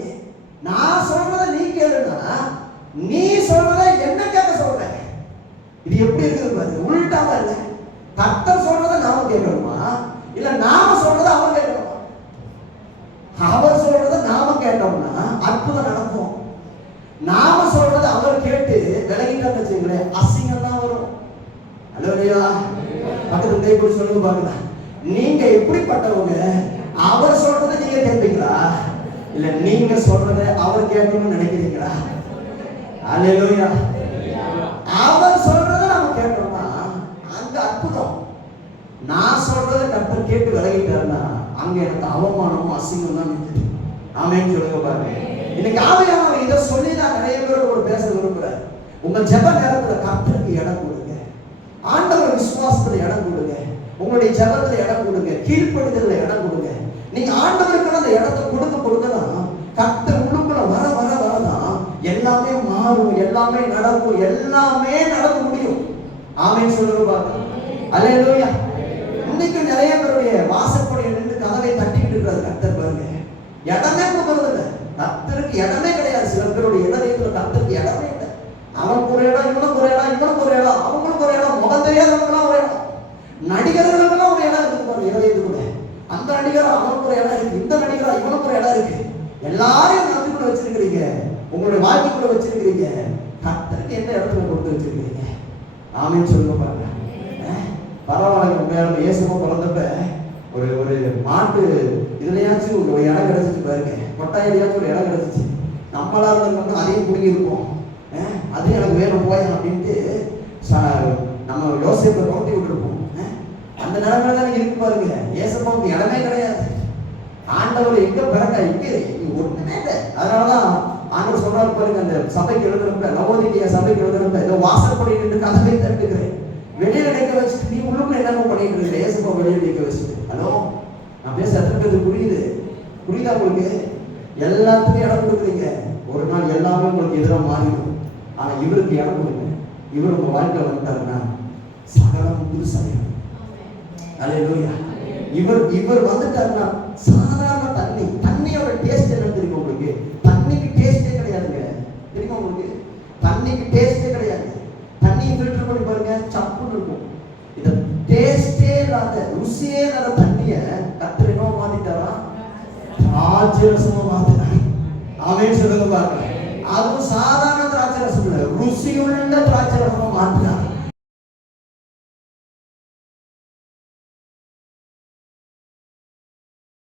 நான் சொல்றத நீ கேளுனா நீ சொல்றத என்ன கேட்க சொல்ற? இது எப்படி இருக்குது பாரு, உள்டாவா இல்ல? கர்த்தர் சொல்றத நாம கேட்கணுமா இல்ல நாம சொல்றத அவர் கேட்கணுமா? அவர் சொல்றத நாம கேட்டோம்னா அற்புதம் நடக்கும். நாம சொல்றத அவர் கேட்டு விலகிட்டான்னு வச்சுங்களேன், அசிங்கம் தான் வரும். அல்லேலூயா. பக்கத்துல கை போய் சொல்லுங்க பாருங்க, நீங்க எப்படிப்பட்டவங்க? அவர் சொல்றதை நீங்க கேட்பீங்களா இல்ல நீங்க சொல்றதை அவர் கேட்கணும்னு நினைக்கிறீங்களா? அல்லேலூயா. அவர் சொல்றதை நாம கேட்டோம்னா அங்க அற்புதம். நான் சொல்றதை கர்த்தர் கேட்டு விலகிட்டாருன்னா அங்க எனக்கு அவமானமும் அசிங்கம் தான் நிக்குது. ஆமென் சொல்லுங்க பாருங்க. இன்னைக்கு ஆவியானவர் இதை சொல்லி நான் நிறைய பேரோட ஒரு பேச விரும்புறேன். உங்க ஜெப நேரத்துல கர்த்தருக்கு இடம் கொடுங்க, ஆண்டவர் விசுவாசத்துல இடம் கொடுங்க, உங்களுடைய ஜெபத்துல இடம் கொடுங்க, கீழ்ப்படுதல்ல இடம் கொடுங்க. நீங்க ஆண்டவருக்கு அந்த இடத்தை கொடுக்கதான் கர்த்தர் உள்ளுக்குள்ள வர வர வரதான் எல்லாமே மாறும், எல்லாமே நடக்கும், எல்லாமே நடக்க முடியும். ஆமென் சொல்லுங்க பாருங்க. அல்லேலூயா. இன்னைக்கு நிறைய பேருடைய வாசற்படியில் நின்று கதவை தட்டிக்கிட்டு இருக்கிறது கர்த்தர் பாருங்க. இடமே கொடுக்கறது இல்லை, கர்த்தருக்கு இடமே கிடையாது. சில பேருடைய இடத்துல கர்த்தருக்கு இடமே இல்லை. அவனுக்கு ஒரு இடம், இவனுக்கு ஒரு இடம், இவனுக்கு ஒரு இடம், அவங்களுக்கு ஒரு இடம், முகம் தெரியாதவங்களுக்குலாம் ஒரு இடம், நடிகர்களுக்கெல்லாம் ஒரு இடம் இருக்குது பாருங்க இதயத்துக்குள்ள. அந்த நடிகரா அவனுக்கு ஒரு இடம் இருக்கு, இந்த நடிகரா இவனுக்கு ஒரு இடம் இருக்கு. எல்லாரையும் நம்பிக்கைக்குள்ள வச்சிருக்கிறீங்க, உங்களுடைய வாழ்க்கைக்குள்ள வச்சிருக்கிறீங்க. கர்த்தருக்கு என்ன இடத்துல கொடுத்து வச்சிருக்கிறீங்க? ஆமென் சொல்லுங்க பாருங்க. பரவாயில்ல, உண்மையான இயேசுவா பிறந்தப்ப ஒரு ஒரு மாட்டு இதுலயாச்சும் ஒரு இடம் கிடைச்சிச்சு பாருங்க, கொட்டாயிலையாச்சும் ஒரு இடம் கிடைச்சிச்சு. நம்மளா இருந்தோம்னா அதையும் குடிக்கி இருப்போம், அது எனக்கு வேணும் போய் அப்படின்ட்டு நம்ம யோசிப்பை தோட்டி விட்டுருப்போம். அந்த நிலைமையில தான் இருக்கு பாருங்க. இயேசுவாவுக்கு இடமே கிடையாது. ஆண்டவர் எங்க பிறக்க இங்கே ஒண்ணுமே இல்லை. அதனாலதான் ஆண்டவர் சொல்றாரு பாருங்க, அந்த சபைக்கு எழுதுறப்ப, நவோதிக்கேய சபைக்கு எழுதுறப்ப, ஏதோ வாசற்படி நின்று கதவை தட்டுகிறேன், வெளியில நிற்க வச்சுட்டு நீ உள்ளுக்குள்ள என்னமோ பண்ணிட்டு இருக்க, இயேசுவா வெளியில நிற்க வச்சுட்டு. ஹலோ, நான் பேச எத்தனை புரியுது? புரியுதா உங்களுக்கு? எல்லாத்துக்கும் இடம் கொடுக்குறீங்க, ஒரு நாள் எல்லாமே உங்களுக்கு எதிராக மாறிடும். ஆனா இவருக்கு இடம் கொடுங்க. இவர் உங்க வாழ்க்கை வந்துட்டாருன்னா சகலம் புதுசாயிடும். அல்லேலூயா. இவர் வந்துட்டாருன்னா சாதாரண தண்ணியோட டேஸ்ட் என்ன தெரியுமா உங்களுக்கு? தண்ணிக்கு டேஸ்டே கிடையாதுங்க. தெரியுமா உங்களுக்கு? தண்ணிக்கு டேஸ்டே கிடையாது. தண்ணியை ஃபில்டர் பண்ணி பாருங்க, சப்புன்னு இருக்கும். இத டேஸ்டே இல்லாத, ருசியே இல்லாத தண்ணிய கர்த்தர் என்ன மாத்திட்டாரா? திராட்சை ரசமா மாத்தினார். ஆமென் சொல்லுங்க பாருங்க. அதுவும் சாதாரண திராட்சை ரசம் இல்ல, ருசியுள்ள திராட்சை ரசமா மாத்தினார்.